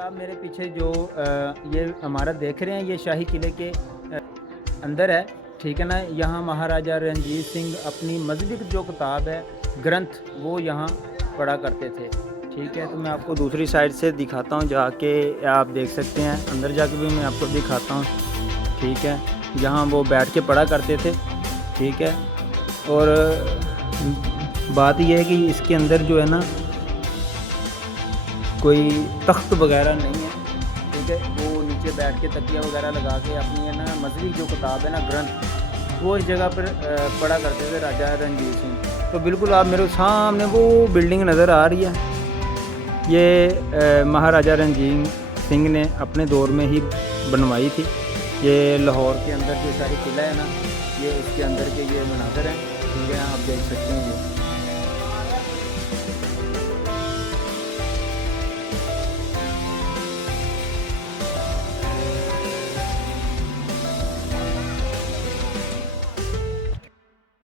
आप मेरे पीछे जो ये हमारा देख रहे हैं, ये शाही किले के अंदर है, ठीक है ना। यहाँ महाराजा रंजीत सिंह अपनी मजहबी जो किताब है, ग्रंथ, वो यहाँ पढ़ा करते थे, ठीक है। तो मैं आपको दूसरी साइड से दिखाता हूँ, जाके आप देख सकते हैं, अंदर जाके भी मैं आपको दिखाता हूँ, ठीक है। यहाँ वो बैठ के पढ़ा करते थे, ठीक है। और बात यह है कि इसके अंदर जो है ना कोई तख्त वगैरह नहीं है, ठीक है। वो नीचे बैठ के तकिया वगैरह लगा के अपनी है ना मजहबी जो किताब है ना, ग्रंथ, वो इस जगह पर पढ़ा करते थे राजा रंजीत सिंह। तो बिल्कुल आप मेरे सामने वो बिल्डिंग नज़र आ रही है, ये महाराजा रंजीत सिंह ने अपने दौर में ही बनवाई थी। ये लाहौर के अंदर जो शाही किला है ना, ये उसके अंदर के ये मनाज़र हैं, ठीक है, आप देख सकते हैं ये।